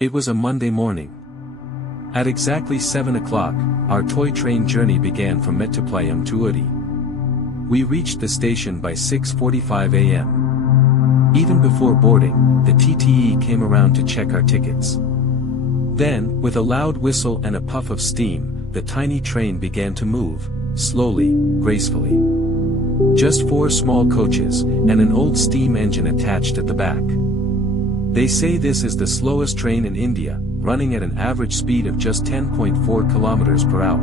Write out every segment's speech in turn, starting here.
It was a Monday morning. At exactly 7 o'clock, our toy train journey began from Mettupalayam to Ooty. We reached the station by 6:45 a.m. Even before boarding, the TTE came around to check our tickets. Then, with a loud whistle and a puff of steam, the tiny train began to move, slowly, gracefully. Just 4 small coaches, and an old steam engine attached at the back. They say this is the slowest train in India, running at an average speed of just 10.4 kilometers per hour.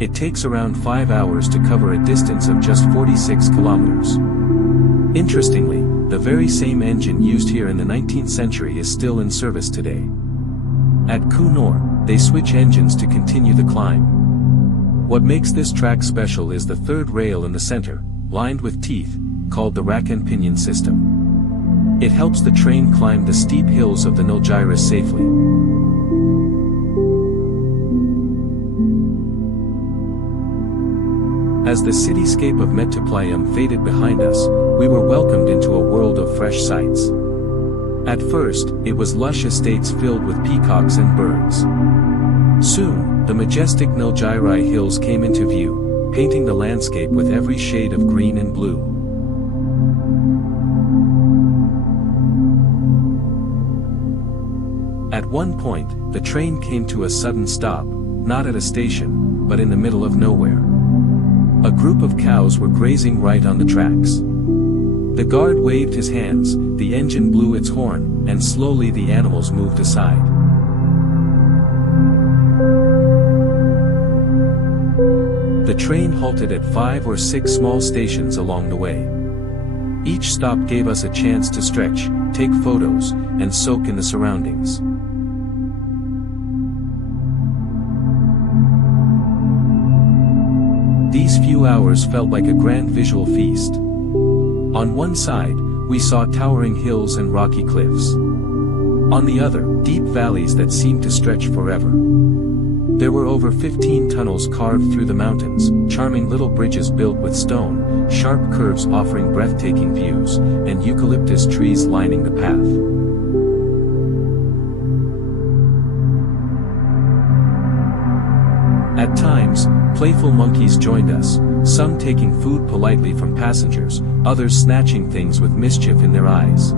It takes around 5 hours to cover a distance of just 46 kilometers. Interestingly, the very same engine used here in the 19th century is still in service today. At Coonoor, they switch engines to continue the climb. What makes this track special is the third rail in the center, lined with teeth, called the rack and pinion system. It helps the train climb the steep hills of the Nilgiri safely. As the cityscape of Mettupalayam faded behind us, we were welcomed into a world of fresh sights. At first, it was lush estates filled with peacocks and birds. Soon, the majestic Nilgiri hills came into view, painting the landscape with every shade of green and blue. At one point, the train came to a sudden stop, not at a station, but in the middle of nowhere. A group of cows were grazing right on the tracks. The guard waved his hands, the engine blew its horn, and slowly the animals moved aside. The train halted at 5 or 6 small stations along the way. Each stop gave us a chance to stretch, take photos, and soak in the surroundings. These few hours felt like a grand visual feast. On one side, we saw towering hills and rocky cliffs. On the other, deep valleys that seemed to stretch forever. There were over 15 tunnels carved through the mountains, charming little bridges built with stone, sharp curves offering breathtaking views, and eucalyptus trees lining the path. At times, playful monkeys joined us, some taking food politely from passengers, others snatching things with mischief in their eyes.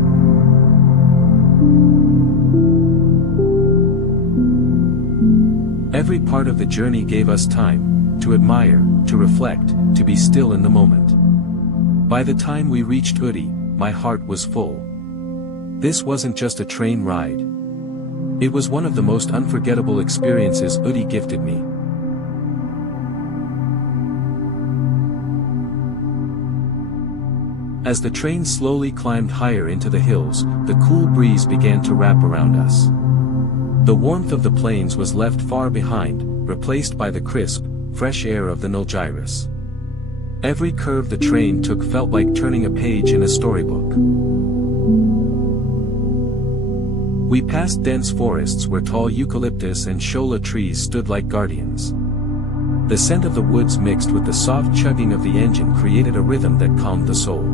Every part of the journey gave us time to admire, to reflect, to be still in the moment. By the time we reached Ooty, my heart was full. This wasn't just a train ride. It was one of the most unforgettable experiences Ooty gifted me. As the train slowly climbed higher into the hills, the cool breeze began to wrap around us. The warmth of the plains was left far behind, replaced by the crisp, fresh air of the Nilgiri. Every curve the train took felt like turning a page in a storybook. We passed dense forests where tall eucalyptus and shola trees stood like guardians. The scent of the woods mixed with the soft chugging of the engine created a rhythm that calmed the soul.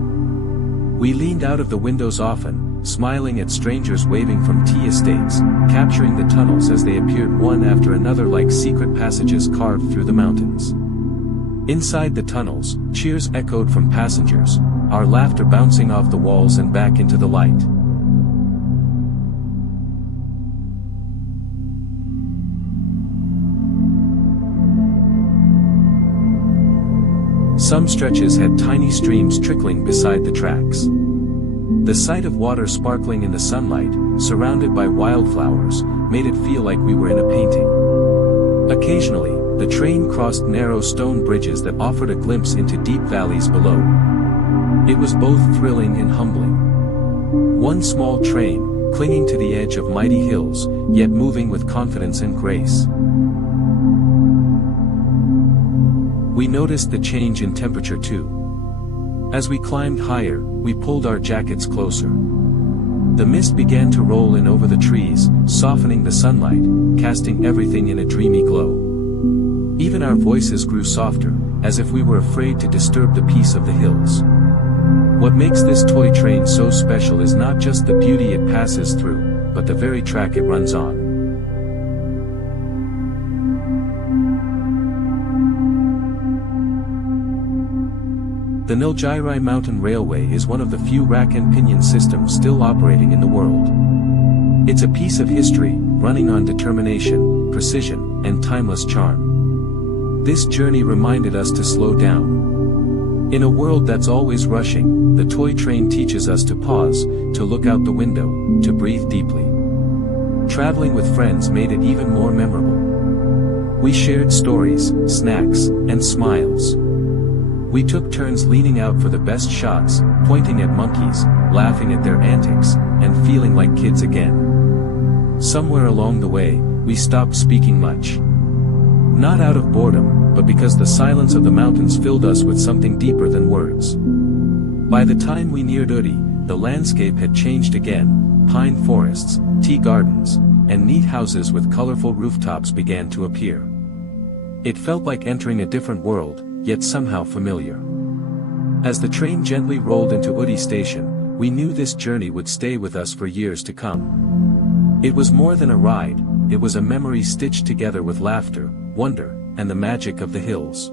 We leaned out of the windows often, smiling at strangers waving from tea estates, capturing the tunnels as they appeared one after another like secret passages carved through the mountains. Inside the tunnels, cheers echoed from passengers, our laughter bouncing off the walls and back into the light. Some stretches had tiny streams trickling beside the tracks. The sight of water sparkling in the sunlight, surrounded by wildflowers, made it feel like we were in a painting. Occasionally, the train crossed narrow stone bridges that offered a glimpse into deep valleys below. It was both thrilling and humbling. One small train, clinging to the edge of mighty hills, yet moving with confidence and grace. We noticed the change in temperature too. As we climbed higher, we pulled our jackets closer. The mist began to roll in over the trees, softening the sunlight, casting everything in a dreamy glow. Even our voices grew softer, as if we were afraid to disturb the peace of the hills. What makes this toy train so special is not just the beauty it passes through, but the very track it runs on. The Nilgiri Mountain Railway is one of the few rack and pinion systems still operating in the world. It's a piece of history, running on determination, precision, and timeless charm. This journey reminded us to slow down. In a world that's always rushing, the toy train teaches us to pause, to look out the window, to breathe deeply. Traveling with friends made it even more memorable. We shared stories, snacks, and smiles. We took turns leaning out for the best shots, pointing at monkeys, laughing at their antics, and feeling like kids again. Somewhere along the way, we stopped speaking much. Not out of boredom, but because the silence of the mountains filled us with something deeper than words. By the time we neared Ooty, the landscape had changed again. Pine forests, tea gardens, and neat houses with colorful rooftops began to appear. It felt like entering a different world, yet somehow familiar. As the train gently rolled into Ooty station, we knew this journey would stay with us for years to come. It was more than a ride, it was a memory stitched together with laughter, wonder, and the magic of the hills.